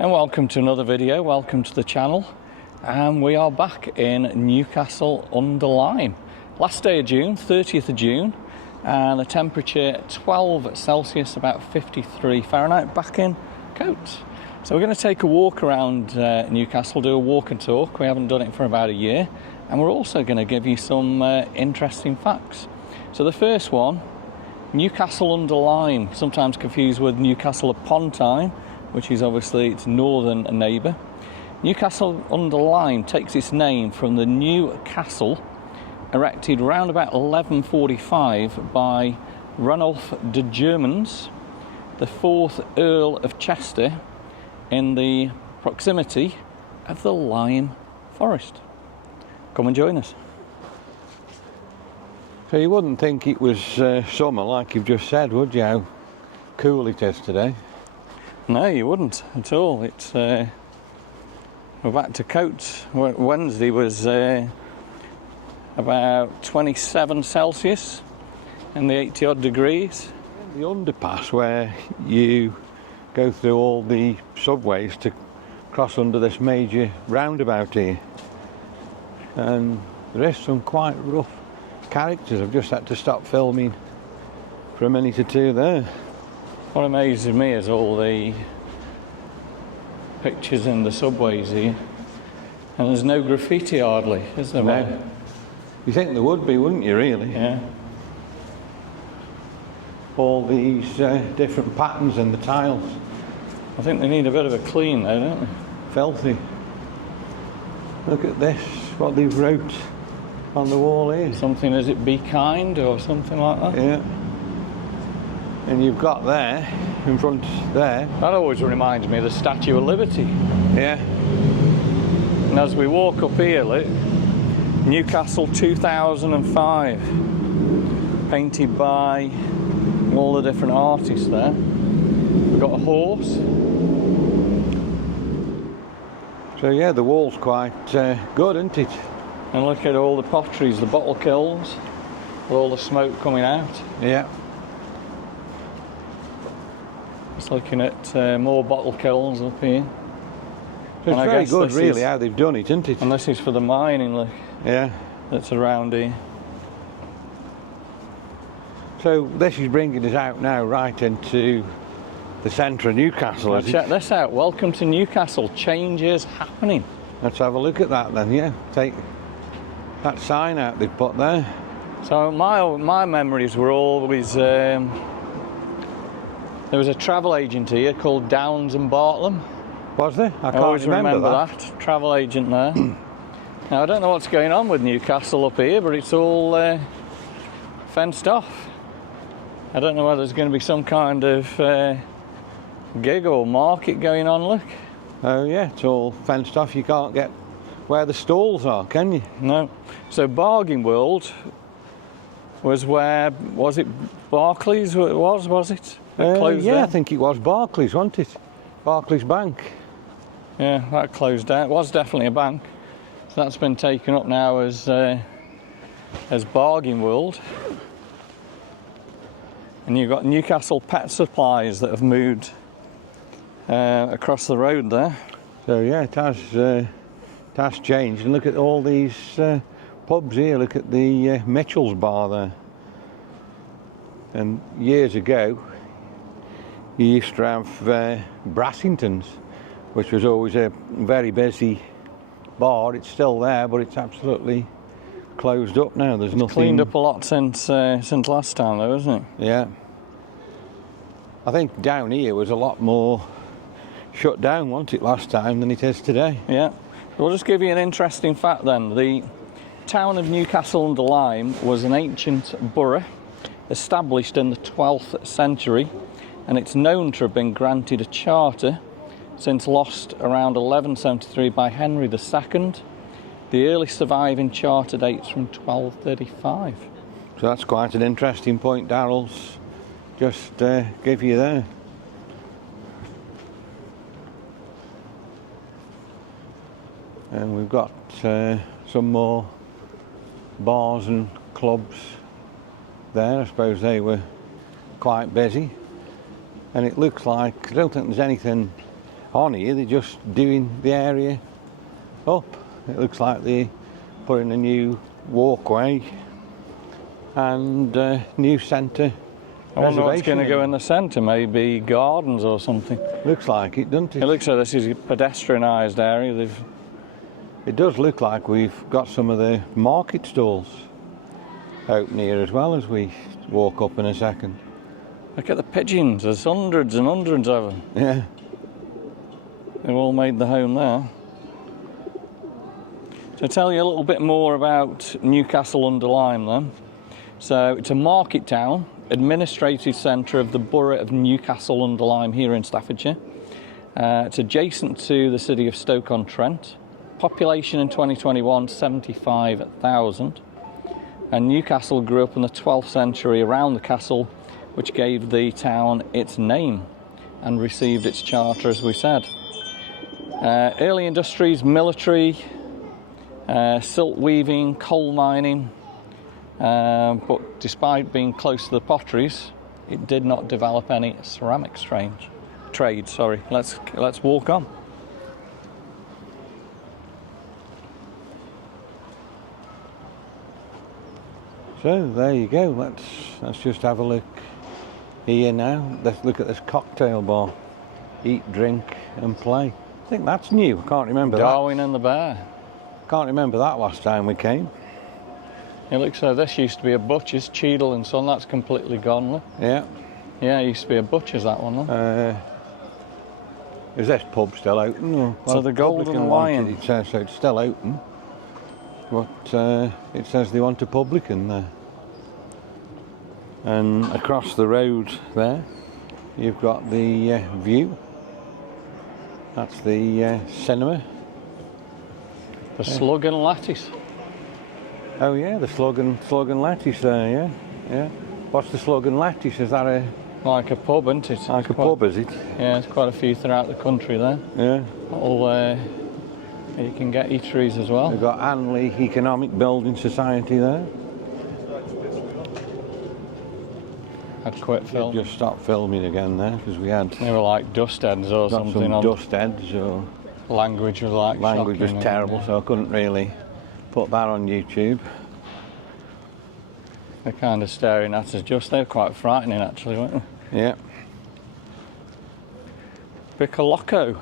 And welcome to another video, welcome to the channel. And we are back in Newcastle-under-Lyme. Last day of June, 30th of June, and the temperature 12 Celsius, about 53 Fahrenheit, back in Coates. So we're going to take a walk around Newcastle, do a walk and talk. We haven't done it for about a year. And we're also going to give you some interesting facts. So the first one, Newcastle-under-Lyme, sometimes confused with Newcastle-upon-Tyne, which is obviously its northern neighbour. Newcastle-under-Lyme takes its name from the new castle erected around about 1145 by Ranulph de Germans, the 4th Earl of Chester, in the proximity of the Lyme Forest. Come and join us. So you wouldn't think it was summer like you've just said, would you? How cool it is today. No, you wouldn't at all. It's we're back to Coates. Wednesday was about 27 Celsius and the 80 odd degrees. The underpass where you go through all the subways to cross under this major roundabout here, and there is some quite rough characters. I've just had to stop filming for a minute or two there. What amazes me is all the pictures in the subways here, and there's no graffiti hardly, is there? No. You think there would be, wouldn't you, really? Yeah. All these different patterns in the tiles. I think they need a bit of a clean though, don't they? Filthy. Look at this, what they've wrote on the wall here. Something, is it be kind or something like that? Yeah. And you've got there, in front there. That always reminds me of the Statue of Liberty. Yeah. And as we walk up here, look, Newcastle 2005, painted by all the different artists there. We've got a horse. So yeah, the wall's quite good, isn't it? And look at all the potteries, the bottle kilns, with all the smoke coming out. Yeah. Just looking at more bottle kilns up here. So it's very good, really, how they've done it, isn't it? And this is for the mining, look. Yeah. That's around here. So this is bringing us out now right into the centre of Newcastle. Now check this out. Welcome to Newcastle. Change is happening. Let's have a look at that then, yeah. Take that sign out they've put there. So my memories were always, there was a travel agent here called Downes and Bartlam. Was there? I always can't remember that. Travel agent there. Now I don't know what's going on with Newcastle up here, but it's all fenced off. I don't know whether there's going to be some kind of gig or market going on, look. Oh yeah, it's all fenced off. You can't get where the stalls are, can you? No. So Bargain World was where, was it Barclays was it? Closed yeah, down? I think it was Barclays, wasn't it? Barclays Bank. Yeah, that closed down. It was definitely a bank. So that's been taken up now as Bargain World. And you've got Newcastle Pet Supplies that have moved across the road there. So yeah, it has changed. And look at all these pubs here. Look at the Mitchell's bar there. And years ago, you used to have Brassington's, which was always a very busy bar. It's still there, but it's absolutely closed up now. There's nothing. Cleaned up a lot since last time, though, isn't it? Yeah. I think down here was a lot more shut down, wasn't it, last time than it is today? Yeah. We'll just give you an interesting fact then. The town of Newcastle-under-Lyme was an ancient borough established in the 12th century, and it's known to have been granted a charter since lost around 1173 by Henry II. The earliest surviving charter dates from 1235. So that's quite an interesting point Daryl's just give you there. And we've got some more bars and clubs there. I suppose they were quite busy. And it looks like, I don't think there's anything on here. They're just doing the area up. It looks like they're putting a new walkway and new centre. I wonder what's going to go in the centre, maybe gardens or something. Looks like it, doesn't it? It looks like this is a pedestrianised area. It does look like we've got some of the market stalls open here as well as we walk up in a second. Look at the pigeons, there's hundreds and hundreds of them. Yeah. They've all made the home there. To tell you a little bit more about Newcastle-under-Lyme then. So it's a market town, administrative centre of the Borough of Newcastle-under-Lyme here in Staffordshire. It's adjacent to the city of Stoke-on-Trent. Population in 2021, 75,000. And Newcastle grew up in the 12th century around the castle, which gave the town its name and received its charter, as we said. Early industries, military, silk weaving, coal mining, but despite being close to the potteries, it did not develop any ceramic trade. Sorry. Let's walk on. So there you go. Let's just have a look here now. Let's look at this cocktail bar. Eat, drink, and play. I think that's new. I can't remember Darwin and the Bear. Can't remember that last time we came. It looks like this used to be a butcher's, Cheadle and Son. That's completely gone. Look. Yeah. Yeah, it used to be a butcher's, that one. Is this pub still open? Well, so the Golden Lion. It says so it's still open. But it says they want a publican there. And across the road there, you've got the view. That's the cinema. The Slug and Lattice. Oh yeah, the slug and lattice there, yeah. What's the slug and lattice? Is that a... Like a pub, isn't it? Like a pub, is it? Yeah, there's quite a few throughout the country there. Yeah. All, you can get eateries as well. We've got Anley Economic Building Society there. I'd quit filming. Just stopped filming again there because we had... They were like dust heads or something. Some dust heads or... Language was like Language was shocking, terrible, so I couldn't really put that on YouTube. They're kind of staring at us just. They're quite frightening actually, weren't they? Yeah. Bicoloco.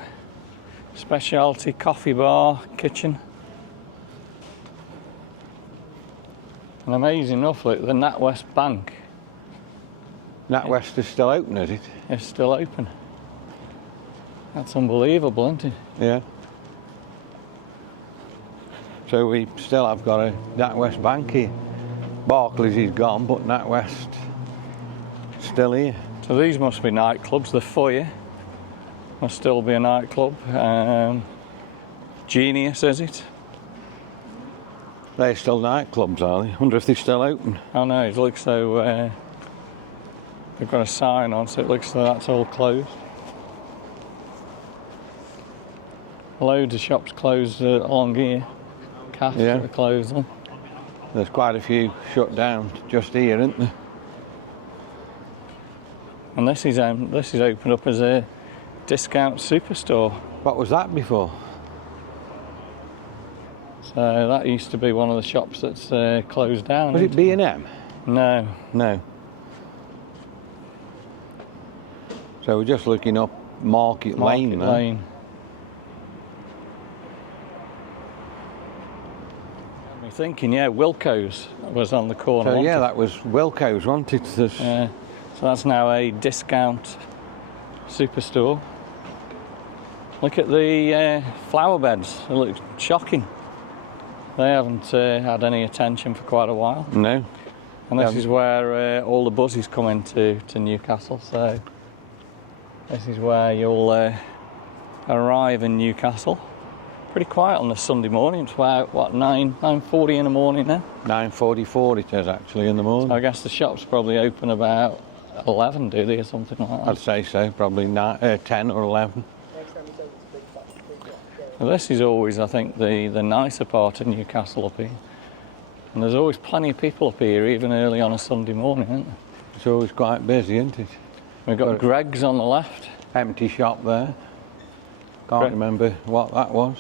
Specialty coffee bar, kitchen. And amazing enough, look, the NatWest Bank. NatWest is still open, is it? It's still open. That's unbelievable, isn't it? Yeah. So we still have got a NatWest Bank here. Barclays is gone, but NatWest still here. So these must be nightclubs. The Foyer must still be a nightclub. Genius, is it? They're still nightclubs, are they? I wonder if they're still open. Oh no, it looks so... they've got a sign on, so it looks like that's all closed. Loads of shops closed along here. Cafes that are closed on. There's quite a few shut down just here, isn't there? And this is opened up as a discount superstore. What was that before? So that used to be one of the shops that's closed down. Was it B&M? No. No. So we're just looking up Market Lane there. Lane. Got me thinking, yeah, Wilko's was on the corner. So yeah, that was Wilko's, wasn't it? So that's now a discount superstore. Look at the flower beds. They look shocking. They haven't had any attention for quite a while. No. And this is where all the buses come into Newcastle. So this is where you'll arrive in Newcastle. Pretty quiet on this Sunday morning. It's about, what, 9:40 in the morning now? 9:44 it is actually in the morning. So I guess the shops probably open about 11, do they, or something like that? I'd say so, probably 10 or 11. Well, this is always, I think, the nicer part of Newcastle up here. And there's always plenty of people up here, even early on a Sunday morning, isn't there? It's always quite busy, isn't it? We've got Greg's on the left. Empty shop there. Can't remember what that was.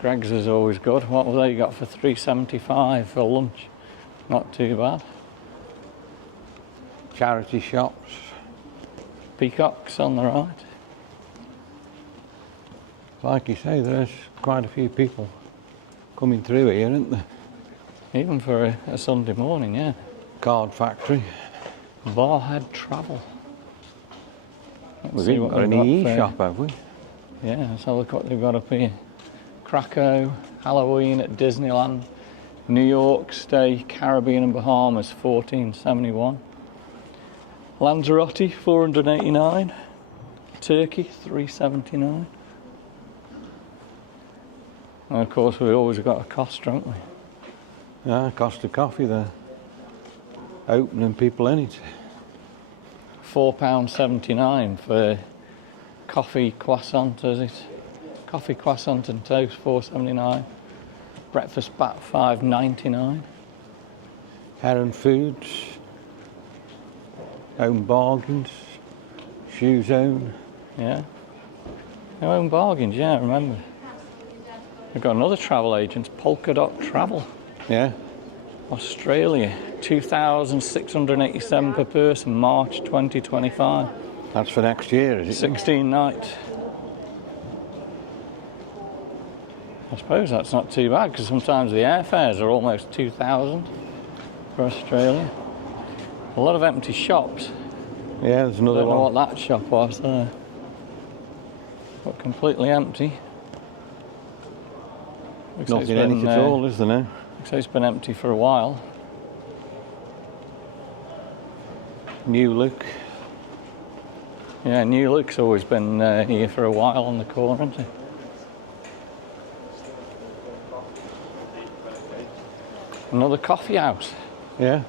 Greg's is always good. What have they got for $3.75 for lunch? Not too bad. Charity shops. Peacocks on the right. Like you say, there's quite a few people coming through here, isn't there? Even for a Sunday morning, yeah. Card factory. Barhead Travel. We've even got an EE shop, have we? Yeah, let's have a look what they've got up here. Krakow, Halloween at Disneyland, New York stay, Caribbean and Bahamas, $14.71. Lanzarote, $489. Turkey, $3.79. And of course, we've always got a Costa, haven't we? Yeah, Costa Coffee there. Opening people in it. £4.79 for coffee croissant, is it? Coffee croissant and toast, $4.79. Breakfast bat, $5.99. Heron Foods. Home Bargains. Shoe Zone. Yeah. Their own bargains, yeah, I remember. We've got another travel agent, Polka Dot Travel. Yeah. Australia, $2,687 per person, March 2025. That's for next year, is it? 16 nights. I suppose that's not too bad, because sometimes the airfares are almost 2,000 for Australia. A lot of empty shops. Yeah, there's another Don't know one. what that shop was there. But completely empty. Looks like Nothing in it at all, is there now? Looks like it's been empty for a while. New look. Yeah, New Look's always been here for a while on the corner, hasn't it? Another coffee house. Yeah.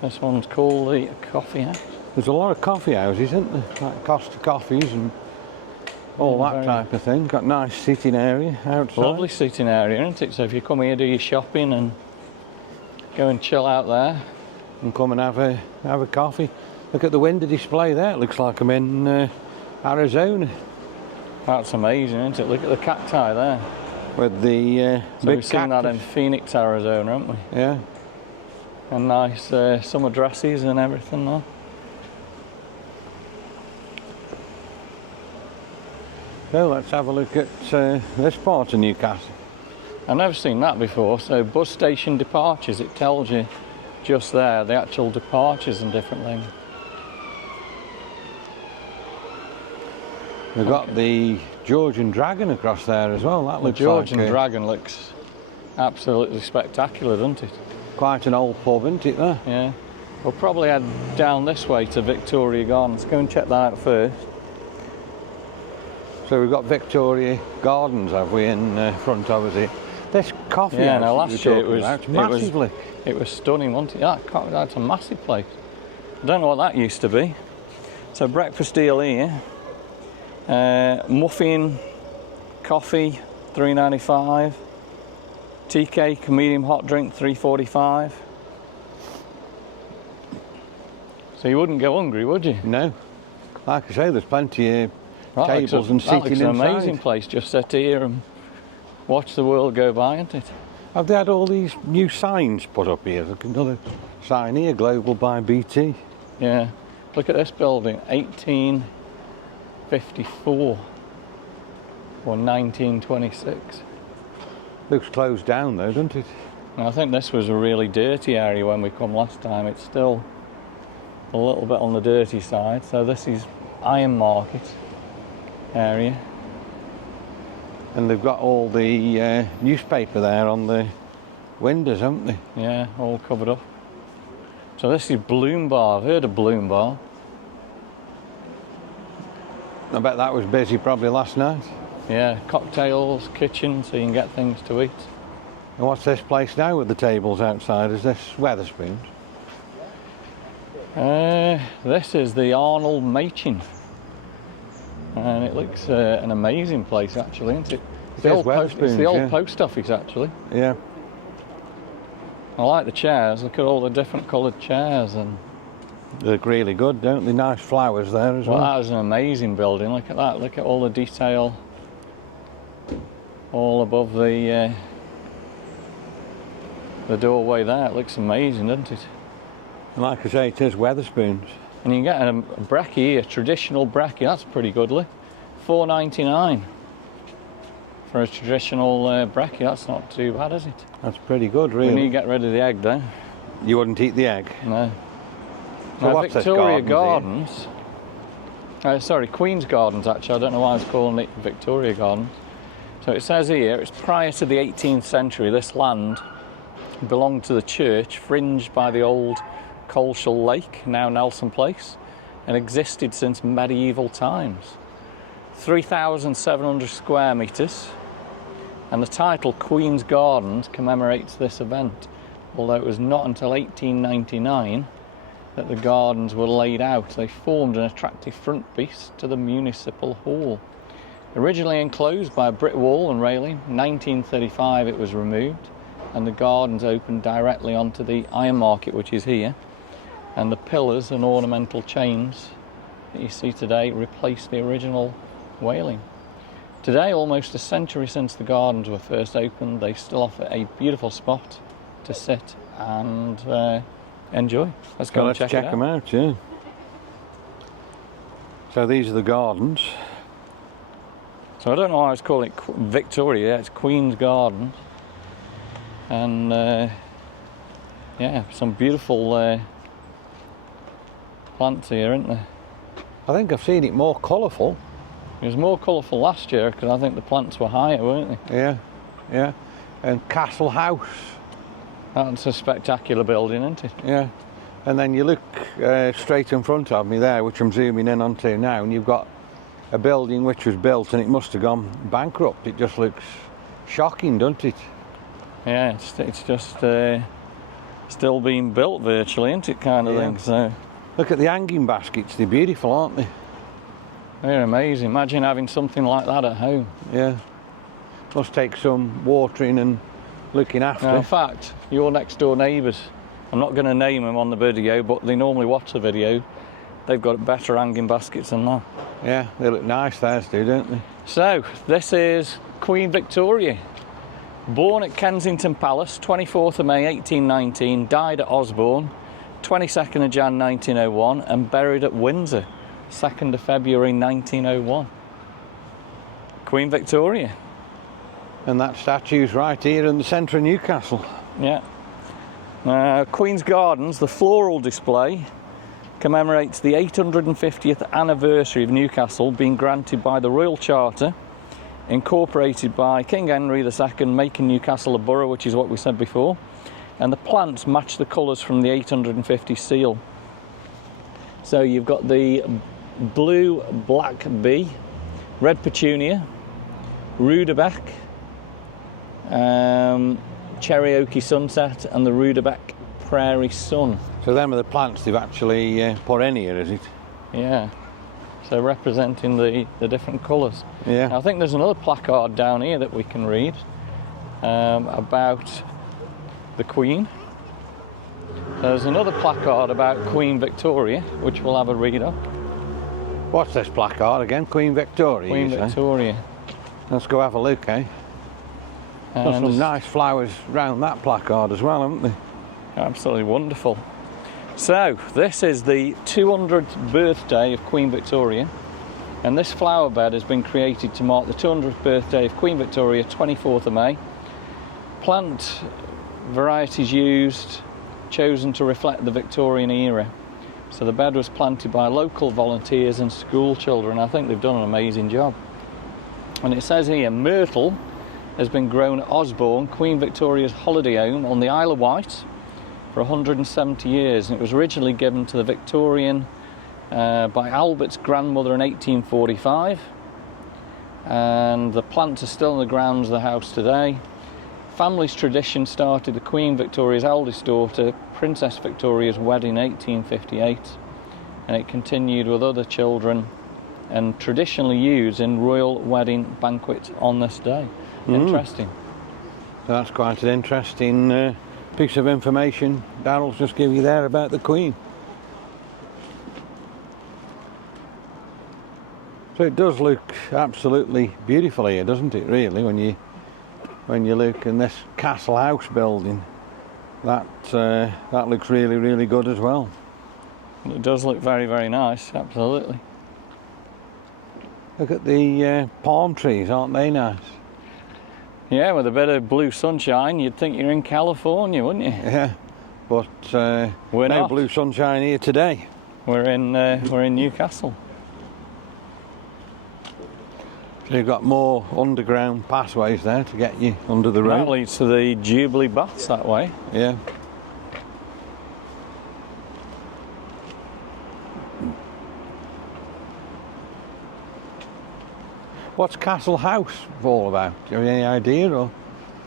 This one's called the Coffee House. There's a lot of coffee houses, isn't there? Like Costa Coffees and all Yeah, that type of thing. Got nice sitting area outside. Lovely sitting area, isn't it? So if you come here, do your shopping and go and chill out there. And come and have a coffee. Look at the window display there. It looks like I'm in Arizona. That's amazing, isn't it? Look at the cacti there. With the So big we've seen that in cactus. Phoenix, Arizona, haven't we? Yeah. And nice summer dresses and everything there. So let's have a look at this part of Newcastle. I've never seen that before. So bus station departures, it tells you just there the actual departures and different things. We've got the Georgian Dragon across there as well. That The looks Georgian like Dragon looks absolutely spectacular, doesn't it? quite an old pub, isn't it there? Yeah. We'll probably head down this way to Victoria Gardens. Let's go and check that out first. So we've got Victoria Gardens, have we, in front of us here. This coffee Yeah, house no, that last you were year talking about, massively. it was stunning, wasn't it? That's a massive place. I don't know what that used to be. So breakfast deal here. Muffin, coffee, $3.95. Tea cake, medium hot drink, $3.45. So you wouldn't go hungry, would you? No. Like I say, there's plenty of That tables and that sitting looks an inside. amazing place. Just sit here and watch the world go by, isn't it? Have they had all these new signs put up here? Look, another sign here, Global by BT. Yeah. Look at this building, 1854 or 1926. Looks closed down though, doesn't it? And I think this was a really dirty area when we come last time. It's still a little bit on the dirty side. So this is Iron Market area. And they've got all the newspaper there on the windows, haven't they? Yeah, all covered up. So this is Bloom Bar. I've heard of Bloom Bar. I bet that was busy probably last night. Yeah, cocktails, kitchen, so you can get things to eat. And what's this place now with the tables outside? Is this Wetherspoons? This is the Arnold Machin. And it looks an amazing place actually, isn't it? It's the old Wetherspoons, post office actually. Yeah. I like the chairs. Look at all the different coloured chairs, and They look really good, don't they? Nice flowers there as well, well. that is an amazing building. Look at that. Look at all the detail all above the doorway there. It looks amazing, doesn't it? And like I say, it is Wetherspoons. And you can get a brekkie here, traditional brekkie. That's pretty good, look. £4.99 for a traditional brekkie. That's not too bad, is it? That's pretty good, really. We need to get rid of the egg, though. You wouldn't eat the egg? No. So Now, what's Victoria this Gardens. Sorry, Queen's Gardens, actually. I don't know why I was calling it Victoria Gardens. So it says here, it's prior to the 18th century, this land belonged to the church, fringed by the old Coleshall Lake, now Nelson Place, and existed since medieval times. 3,700 square metres, and the title Queen's Gardens commemorates this event, although it was not until 1899 that the gardens were laid out. They formed an attractive front piece to the municipal hall. Originally enclosed by a brick wall and railing, in 1935 it was removed and the gardens opened directly onto the iron market, which is here, and the pillars and ornamental chains that you see today replaced the original railing. Today, almost a century since the gardens were first opened, they still offer a beautiful spot to sit and enjoy. Let's go and check it out. them out, yeah. So these are the gardens. So I don't know why I was calling it Victoria, it's Queen's Gardens. And yeah, some beautiful plants here, isn't there? I think I've seen it more colourful. It was more colourful last year because I think the plants were higher, weren't they? Yeah, yeah. And Castle House. That's a spectacular building, isn't it? Yeah. And then you look straight in front of me there, which I'm zooming in onto now, and you've got a building which was built and it must have gone bankrupt. It just looks shocking, doesn't it? Yeah, it's just still being built virtually, isn't it, kind of thing? So look at the hanging baskets, they're beautiful, aren't they? they're amazing. Imagine having something like that at home. Yeah. Must take some watering and looking after. Now, in fact, your next door neighbours, I'm not going to name them on the video, but they normally watch the video. They've got better hanging baskets than that. Yeah, they look nice, theirs do, don't they? So, this is Queen Victoria. Born at Kensington Palace, 24th of May 1819, died at Osborne, 22nd of Jan 1901, and buried at Windsor, 2nd of February 1901. Queen Victoria. And that statue's right here in the centre of Newcastle. Yeah. Queen's Gardens, the floral display, commemorates the 850th anniversary of Newcastle being granted by the Royal Charter, incorporated by King Henry II, making Newcastle a borough, which is what we said before, and the plants match the colours from the 850 seal. So you've got the blue black bee, red petunia, rutaback, cherry oaky sunset, and the rutaback prairie sun. So them are the plants they've actually put in here, is it? Yeah. So representing the different colours. Yeah. Now, I think there's another placard down here that we can read about the Queen. There's another placard about Queen Victoria, which we'll have a read of. What's this placard again? Queen Victoria. Queen you say? Victoria. Let's go have a look, eh? There's some And nice flowers round that placard as well, haven't they? absolutely wonderful. So, this is the 200th birthday of Queen Victoria, and this flower bed has been created to mark the 200th birthday of Queen Victoria, 24th of May. Plant varieties used, chosen to reflect the Victorian era. So the bed was planted by local volunteers and school children. I think they've done an amazing job. And it says here, myrtle has been grown at Osborne, Queen Victoria's holiday home on the Isle of Wight, for 170 years, and it was originally given to the Victorian by Albert's grandmother in 1845, and the plants are still in the grounds of the house today. Family's tradition started the Queen Victoria's eldest daughter, Princess Victoria's wedding in 1858, and it continued with other children and traditionally used in royal wedding banquets on this day. Interesting. So that's quite an interesting piece of information Daryl's just give you there about the Queen. So it does look absolutely beautiful here, doesn't it, really, when you when you look in this castle house building, that looks really, really good as well. It does look very, very nice, absolutely. Look at the palm trees, aren't they nice? Yeah, with a bit of blue sunshine, you'd think you're in California, wouldn't you? Yeah, but We're no not. blue sunshine here today. We're in Newcastle. So you've got more underground pathways there to get you under the That road. leads to the Jubilee Baths that way. Yeah. What's Castle House all about? Do you have any idea? Or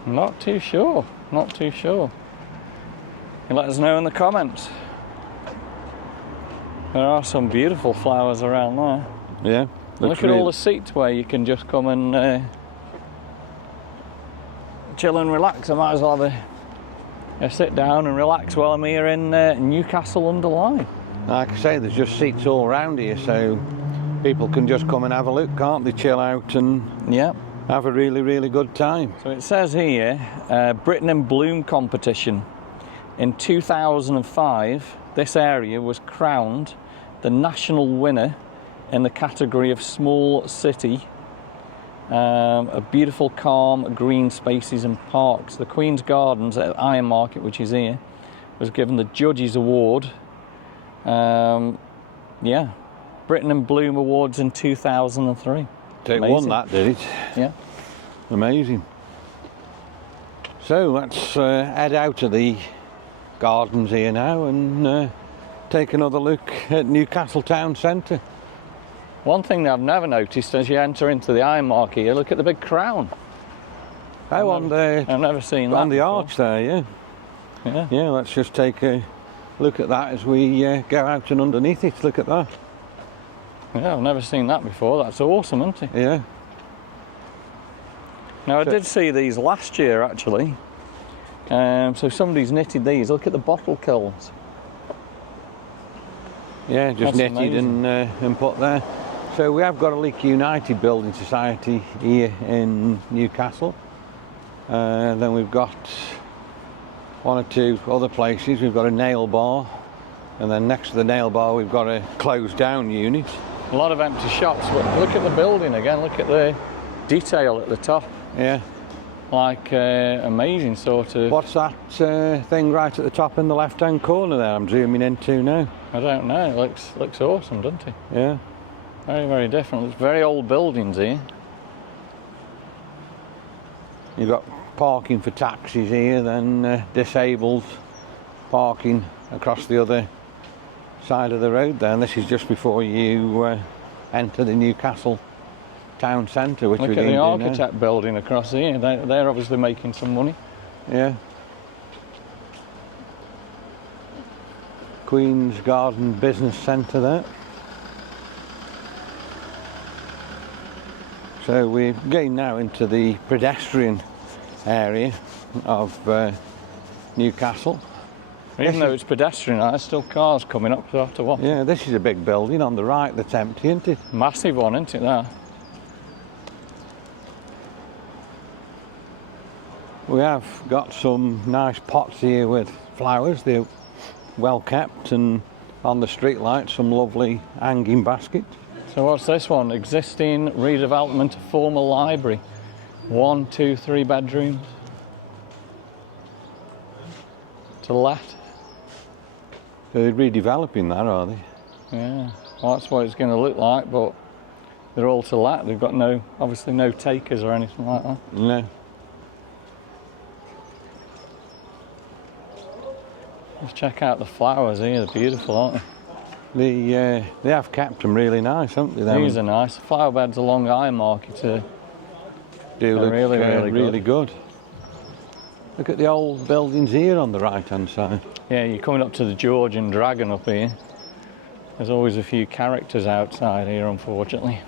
Not too sure. Not too sure. You let us know in the comments. There are some beautiful flowers around there. yeah, Look at all the seats where you can just come and chill and relax. I might as well have a sit down and relax while I'm here in Newcastle-under-Lyme. Like I say, there's just seats all around here, so people can just come and have a look, can't they? Chill out and Yeah. have a really, really good time. So it says here, Britain in Bloom competition. In 2005, this area was crowned the national winner in the category of small city, a beautiful, calm, green spaces and parks. The Queen's Gardens at Iron Market, which is here, was given the Judges Award. Yeah, Britain in Bloom Awards in 2003. So it Amazing. won that, did it? Yeah. Amazing. So let's head out of the gardens here now and take another look at Newcastle town centre. One thing that I've never noticed as you enter into the Iron Market here, look at the big crown. Oh, on the I've never seen that on the before. arch there, yeah. Yeah. Yeah, let's just take a look at that as we go out and underneath it. Look at that. Yeah, I've never seen that before. That's awesome, isn't it? Yeah. Now, I did see these last year, actually. So somebody's knitted these. Look at the bottle kilns. Yeah, just That's knitted and put there. So we have got a Leek United Building Society here in Newcastle. Then we've got one or two other places. We've got a nail bar, and then next to the nail bar we've got a closed down unit. A lot of empty shops, but look at the building again. Look at the detail at the top. Yeah. Like amazing sort of. What's that thing right at the top in the left hand corner there I'm zooming into now? I don't know. It looks awesome, doesn't it? Yeah. Very, very different. It's very old buildings here. You've got parking for taxis here, then disabled parking across the other side of the road there. And this is just before you enter the Newcastle town centre, which Look we're at going the to do now. architect building across here. They're obviously making some money. Yeah. Queen's Garden Business Centre there. So we're getting now into the pedestrian area of Newcastle. Even though it's pedestrian, there's still cars coming up, so I have to watch. Yeah, this is a big building on the right that's empty, isn't it? Massive one, isn't it, there? We have got some nice pots here with flowers. They're well kept, and on the street lights some lovely hanging baskets. So what's this one? Existing redevelopment of former library. 1, 2, 3 bedrooms. To let. So they're redeveloping that, are they? Yeah. Well, that's what it's going to look like, but they're all to let. They've got obviously no takers or anything like that. No. Let's check out the flowers here. They're beautiful, aren't they? They have kept them really nice, haven't they? Them These are nice. The flower beds along Iron Market do they're look really good. Look at the old buildings here on the right-hand side. Yeah, you're coming up to the Georgian Dragon up here. There's always a few characters outside here, unfortunately.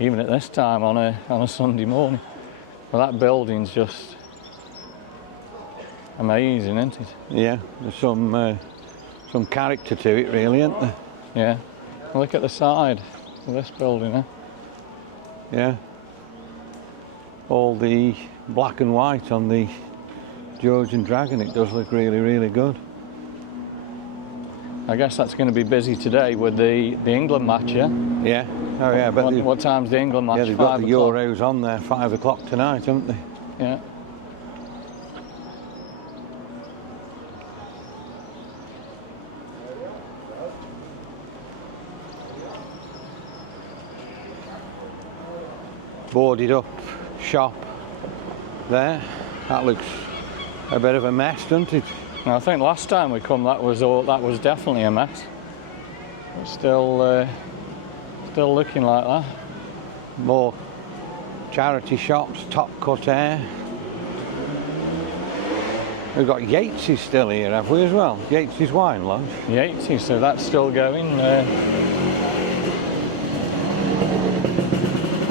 Even at this time on a Sunday morning. Well, that building's just amazing, isn't it? Yeah, there's some character to it, really, isn't there? Yeah. Look at the side of this building, eh? Yeah. all the black and white on the Georgian dragon. It does look really, really good. I guess that's going to be busy today with the England match, yeah? Yeah. Oh yeah. But What time's the England match? yeah, they've got 5 the o'clock? Euros on there, 5 o'clock tonight, haven't they? Yeah. Boarded up shop there. That looks a bit of a mess, doesn't it? Now, I think last time we come, that was definitely a mess. It's still looking like that. More charity shops, Top Cut Air. We've got Yates's still here, have we, as well? Yates's Wine Lodge. The 80s, so that's still going.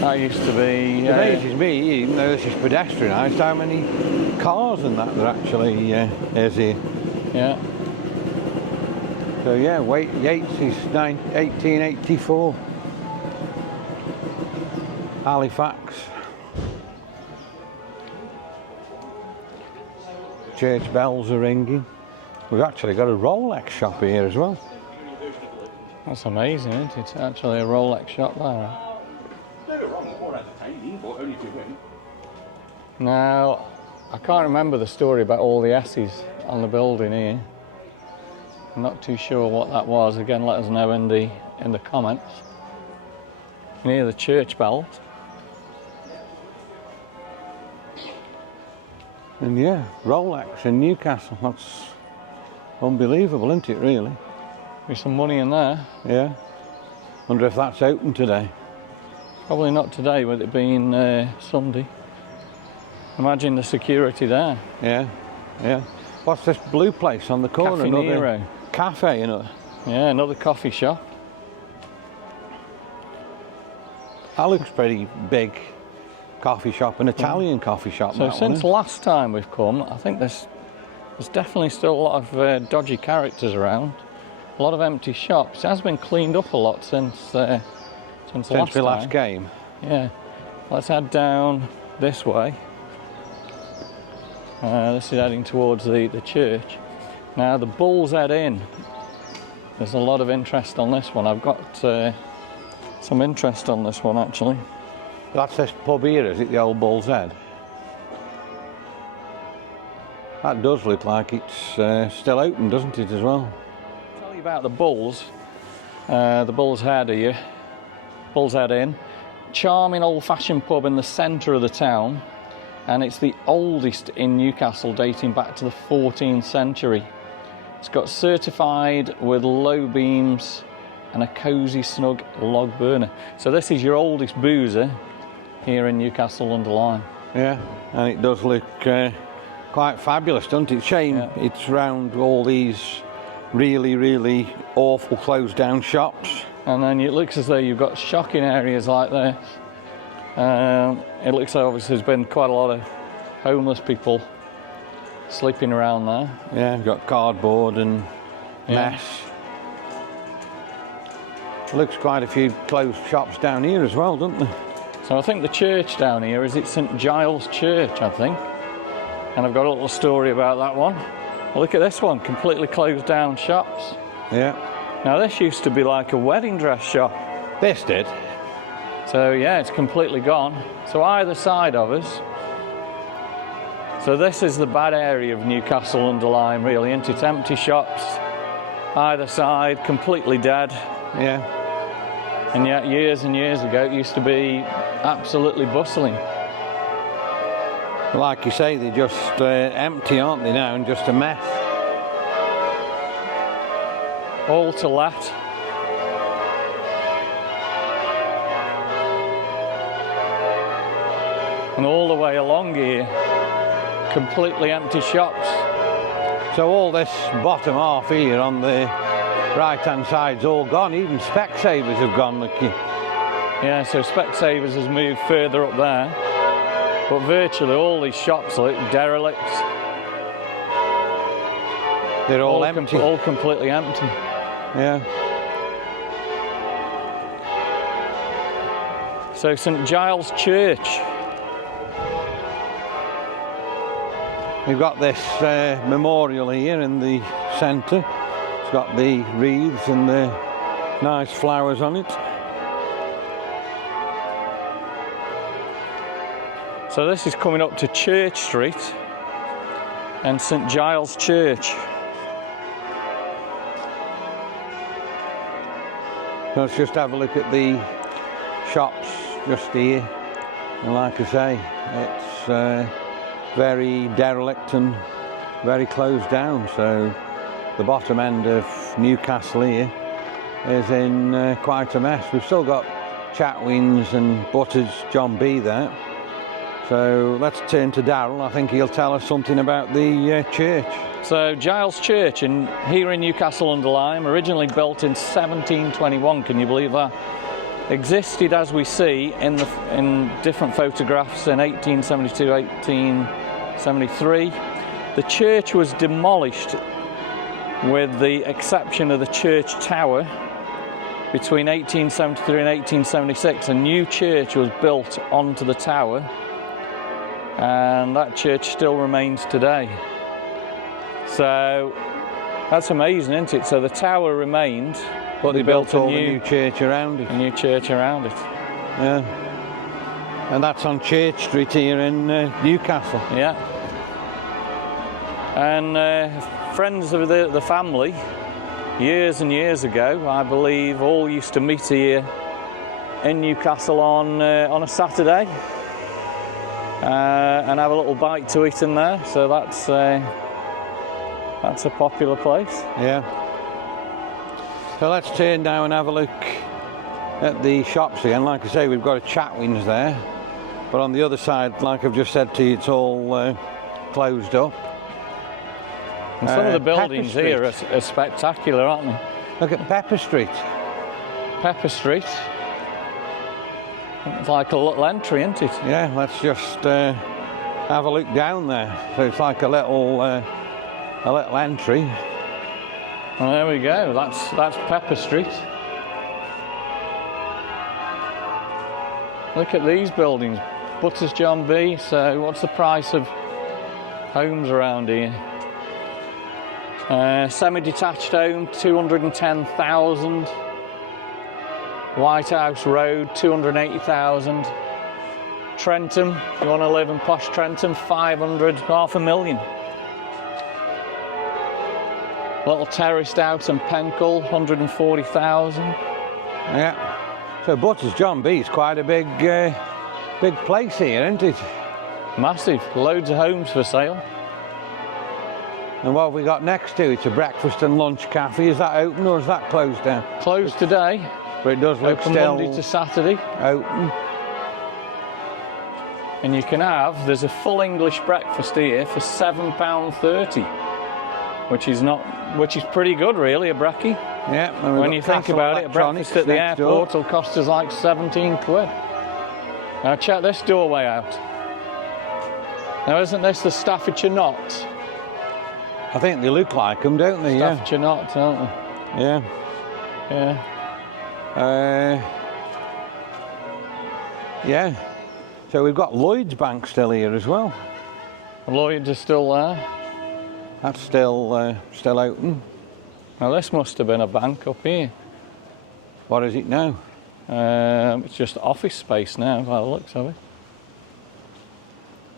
That used to be... It amazes me, even though this is pedestrianised, how many cars and that there actually is here. Yeah. So yeah, Yates is 1884. Halifax. Church bells are ringing. We've actually got a Rolex shop here as well. That's amazing, isn't it? It's actually a Rolex shop there. Now, I can't remember the story about all the S's on the building here. I'm not too sure what that was. Again, let us know in the comments. You can hear the church bells. And yeah, Rolex in Newcastle. That's unbelievable, isn't it, really? There's some money in there. Yeah. Wonder if that's open today. Probably not today, with it being Sunday. Imagine the security there. Yeah, yeah. What's this blue place on the corner? Cafe Nero. Cafe, you know. Yeah, another coffee shop. That looks pretty big coffee shop, an Italian coffee shop. So since last time we've come, I think there's definitely still a lot of dodgy characters around. A lot of empty shops. It has been cleaned up a lot since the last game. Yeah. Let's head down this way. This is heading towards the church. Now the Bull's Head Inn. There's a lot of interest on this one. I've got some interest on this one actually. That's this pub here, is it, the old Bull's Head? That does look like it's still open, doesn't it, as well? I'll tell you about the Bull's Head here. Bull's Head Inn. Charming old-fashioned pub in the centre of the town, and it's the oldest in Newcastle, dating back to the 14th century. It's got certified with low beams and a cosy, snug log burner. So this is your oldest boozer here in Newcastle-under-Lyme. Yeah, and it does look quite fabulous, doesn't it? Shame it's round all these really, really awful closed down shops. And then it looks as though you've got shocking areas like this. It looks like obviously there's been quite a lot of homeless people sleeping around there. Yeah, you've got cardboard and mess. Looks quite a few closed shops down here as well, doesn't there? So I think the church down here is St Giles Church, I think. And I've got a little story about that one. Well, look at this one, completely closed down shops. Yeah. Now this used to be like a wedding dress shop. This did. So yeah, it's completely gone. So either side of us. So this is the bad area of Newcastle-under-Lyme, really, isn't it? Empty shops, either side, completely dead. Yeah. And yet years and years ago it used to be absolutely bustling. Like you say, they're just empty, aren't they now, and just a mess. All to let. And all the way along here, completely empty shops. So all this bottom half here on the right-hand side's all gone. Even Specsavers have gone, look you. Yeah, so Specsavers has moved further up there. But virtually all these shops look derelict. They're all empty. All completely empty. Yeah. So St Giles Church. We've got this memorial here in the centre. It's got the wreaths and the nice flowers on it. So this is coming up to Church Street and St Giles Church. Let's just have a look at the shops just here. And like I say, it's very derelict and very closed down. So the bottom end of Newcastle here is in quite a mess. We've still got Chatwins and Butters John B there. So let's turn to Darryl. I think he'll tell us something about the church. So Giles Church here in Newcastle-under-Lyme, originally built in 1721, can you believe that? Existed, as we see in different photographs, in 1872, 1873. The church was demolished with the exception of the church tower between 1873 and 1876. A new church was built onto the tower, and that church still remains today. So that's amazing, isn't it? So the tower remained, but they built a new church around it. A new church around it. Yeah. And that's on Church Street here in Newcastle. Yeah. And friends of the family, years and years ago, I believe, all used to meet here in Newcastle on a Saturday and have a little bite to eat in there. So that's a popular place. Yeah. So let's turn now and have a look at the shops again. Like I say, we've got a Chatwins there, but on the other side, like I've just said to you, it's all closed up. And some of the buildings here are spectacular, aren't they? Look at Pepper Street. Pepper Street. It's like a little entry, isn't it? Yeah, let's just have a look down there. So it's like a little entry. Well, there we go. That's Pepper Street. Look at these buildings. Butters John B. So what's the price of homes around here? Semi-detached home, 210,000. White House Road, 280,000. Trentham, if you want to live in posh Trentham, 500, $500,000. Little terraced house in Penkle, 140,000. Yeah. So Butters John B is quite a big place here, isn't it? Massive. Loads of homes for sale. And what have we got next to it? It's a breakfast and lunch cafe. Is that open or is that closed down? Closed today. But it does look open still Monday to Saturday. Open. And you can there's a full English breakfast here for £7.30, which is pretty good, really, a brekkie. Yeah. When you think about it, a breakfast at the airport will cost us like 17 quid. Now check this doorway out. Now isn't this the Staffordshire Knots? I think they look like them, don't they? Staffordshire Knots, don't they? Yeah. Yeah. Yeah. So we've got Lloyd's Bank still here as well. Lloyd's is still there. That's still open. Now this must have been a bank up here. What is it now? It's just office space now, by the looks of it.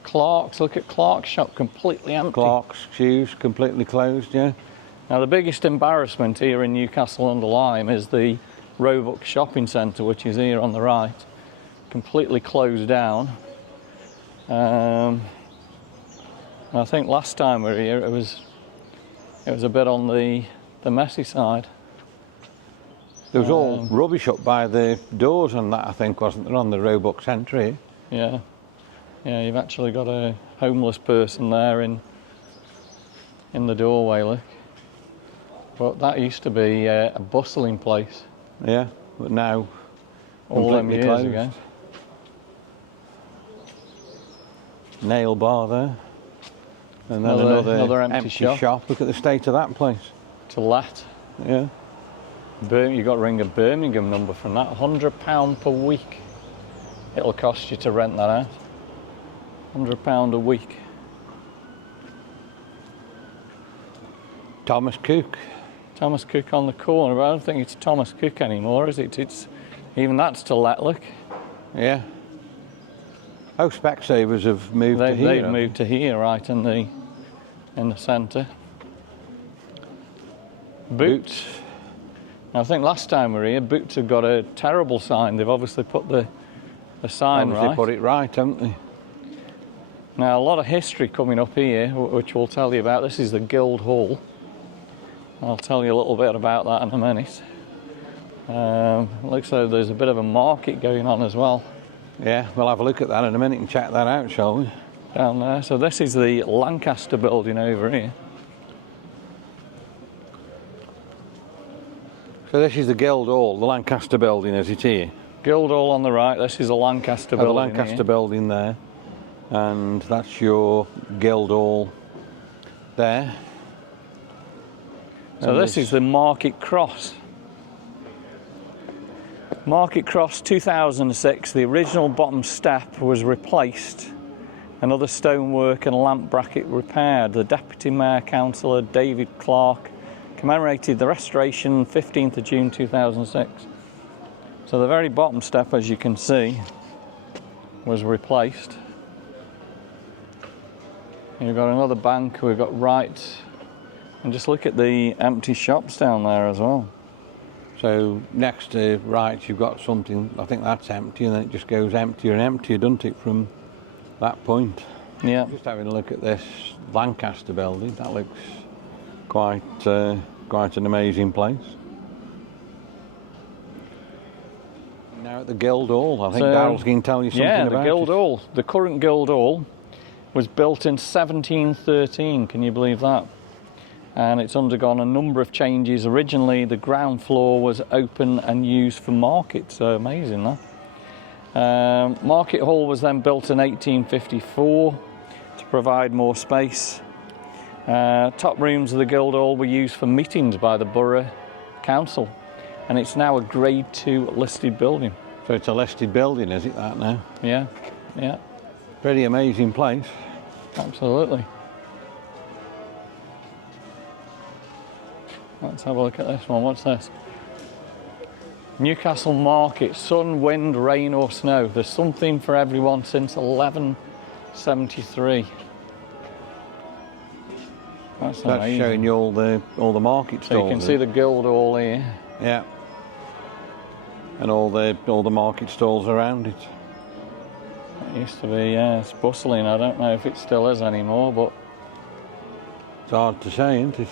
Clark's, look at Clark's shop, completely empty. Clark's shoes, completely closed, yeah. Now the biggest embarrassment here in Newcastle-under-Lyme is the Roebuck Shopping Centre, which is here on the right, completely closed down. I think last time we were here it was a bit on the messy side. There was all rubbish up by the doors and that, I think, wasn't there, on the Roebuck Centre here? Yeah. Yeah, you've actually got a homeless person there in the doorway, look. But that used to be a bustling place. Yeah, but now all them years closed. ago. Nail bar there. And then another empty shop. Look at the state of that place. To let. Yeah. You've got to ring a Birmingham number from that. £100 per week. It'll cost you to rent that out. £100 a week. Thomas Cook. Thomas Cook on the corner, but I don't think it's Thomas Cook anymore, is it? It's even that's to let, look. Yeah. Oh, Specsavers have moved to here. They've moved to here, right in the centre. Boots. I think last time we were here, Boots have got a terrible sign. They've obviously put the sign right. They put it right, haven't they? Now, a lot of history coming up here, which we'll tell you about. This is the Guildhall. I'll tell you a little bit about that in a minute. Looks like there's a bit of a market going on as well. Yeah, we'll have a look at that in a minute and check that out, shall we? Down there. So this is the Lancaster building over here. So this is the Guildhall, the Lancaster building, is it here? Guildhall on the right, this is the Lancaster building. The Lancaster building there. And that's your Guildhall there. So this is the Market Cross. Market Cross 2006, the original bottom step was replaced, another stonework and lamp bracket repaired. The Deputy Mayor Councillor David Clark commemorated the restoration 15th of June 2006. So the very bottom step, as you can see, was replaced. You've got another bank, we've got right, and just look at the empty shops down there as well. So next to right you've got something, I think that's empty, and then it just goes emptier and emptier, doesn't it, from that point? Yeah. Just having a look at this Lancaster building, that looks quite an amazing place. Now at the Guildhall, I think Daryl's going to tell you something about it. Yeah, the Guildhall. The current Guildhall was built in 1713, can you believe that? And it's undergone a number of changes. Originally, the ground floor was open and used for market, so amazing, that. Market Hall was then built in 1854 to provide more space. Top rooms of the Guildhall were used for meetings by the Borough Council, and it's now a Grade 2 listed building. So it's a listed building, is it, that now? Yeah, yeah. Pretty amazing place. Absolutely. Let's have a look at this one. What's this? Newcastle Market. Sun, wind, rain or snow. There's something for everyone since 1173. That's showing you all the market stalls. So you can see the Guildhall here. Yeah. And all the market stalls around it. It used to be, yeah, it's bustling. I don't know if it still is anymore, but it's hard to say, isn't it?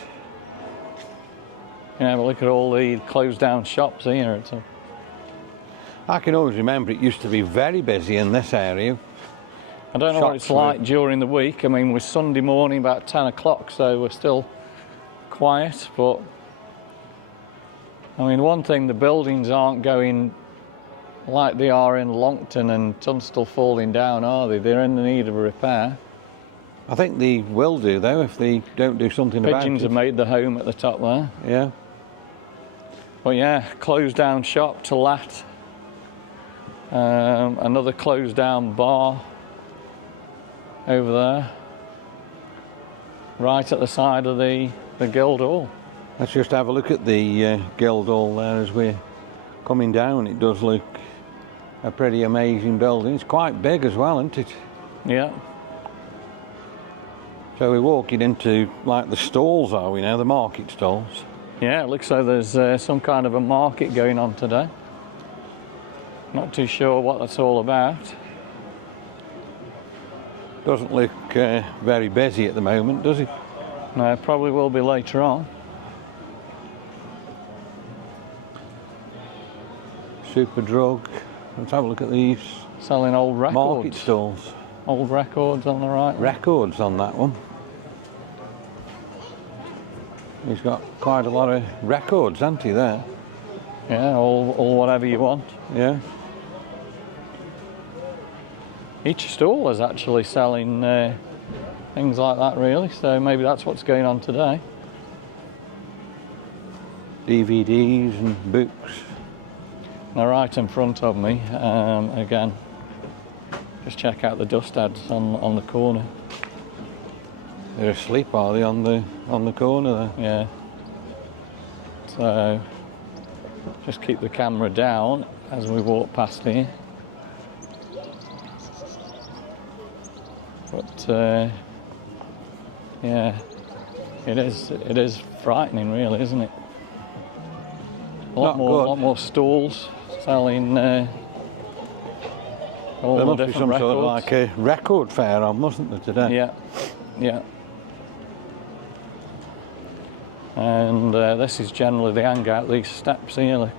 Yeah, but look at all the closed down shops here. I can always remember it used to be very busy in this area. I don't know what it's like during the week. I mean, we're Sunday morning about 10 o'clock, so we're still quiet, but I mean, one thing, the buildings aren't going like they are in Longton and Tunstall falling down, are they? They're in the need of a repair. I think they will do, though, if they don't do something about it. Pigeons have made the home at the top there. Yeah. But yeah, closed down shop to let. Another closed down bar over there. Right at the side of the Guildhall. Let's just have a look at the Guildhall there as we're coming down. It does look a pretty amazing building. It's quite big as well, isn't it? Yeah. So we're walking into, like, the stalls, are we now? The market stalls. Yeah, it looks like there's some kind of a market going on today. Not too sure what that's all about. Doesn't look very busy at the moment, does it? No, it probably will be later on. Superdrug. Let's have a look at these. Selling old records. Market stalls. Old records on the right. Records on that one. He's got quite a lot of records, hasn't he, there? Yeah, all whatever you want. Yeah. Each stall is actually selling things like that, really, so maybe that's what's going on today. DVDs and books. Now, right in front of me, again, just check out the dust ads on the corner. They're asleep, are they, on the corner there? Yeah. So just keep the camera down as we walk past here. But yeah, it is frightening, really, isn't it? A lot more stalls selling all There the must be different some records. sort of like a record fair on, mustn't there, today? Yeah, yeah. And this is generally the hangout, these steps here, look.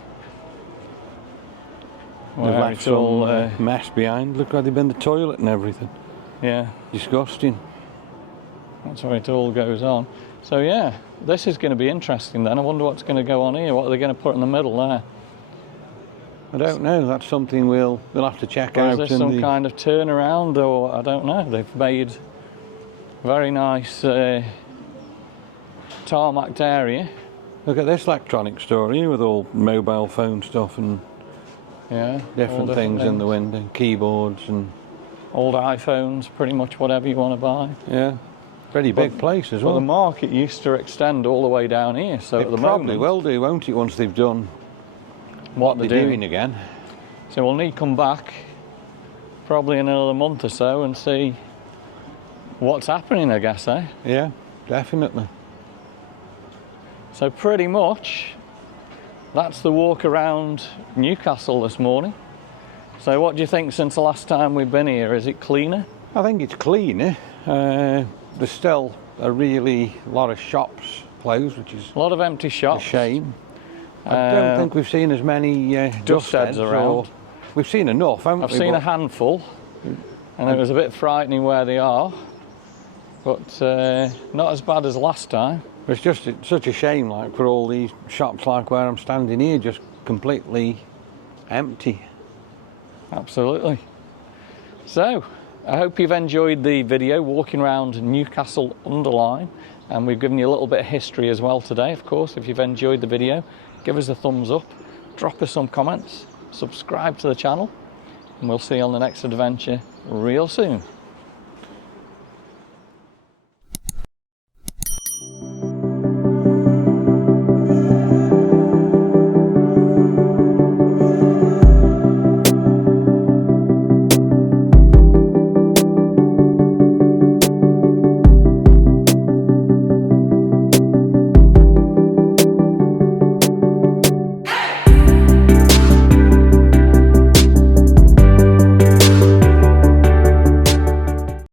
They've Where left it's some all, mess behind. Look like they've been to the toilet and everything. yeah, Disgusting. that's where it all goes on. So yeah, this is going to be interesting then. I wonder what's going to go on here. What are they going to put in the middle there? I don't know. That's something we'll have to check Or out. is this some kind of turnaround, or I don't know. They've made very nice tarmacked area. Look at this electronic store here with all mobile phone stuff and Yeah, different things in the window, keyboards and old iPhones, pretty much whatever you want to buy. yeah, pretty big place as Well, well. the market used to extend all the way down here, so It at the probably moment, will do, won't it? Once they've done what they're they're doing again. So we'll need to come back probably in another month or so and see what's happening, I guess, eh? Yeah, definitely. So pretty much that's the walk around Newcastle this morning. So what do you think since the last time we've been here? Is it cleaner? I think it's cleaner. There's still a really lot of shops closed, which is A lot of empty a shops. shame. I don't think we've seen as many dust heads around. We've seen enough, haven't I've we? seen But a handful, and it was a bit frightening where they are, but not as bad as last time. it's just such a shame, like, for all these shops like where I'm standing here, just completely empty. Absolutely. So, I hope you've enjoyed the video walking around Newcastle-under-Lyme, and we've given you a little bit of history as well today. Of course, if you've enjoyed the video, give us a thumbs up, drop us some comments, subscribe to the channel, and we'll see you on the next adventure real soon.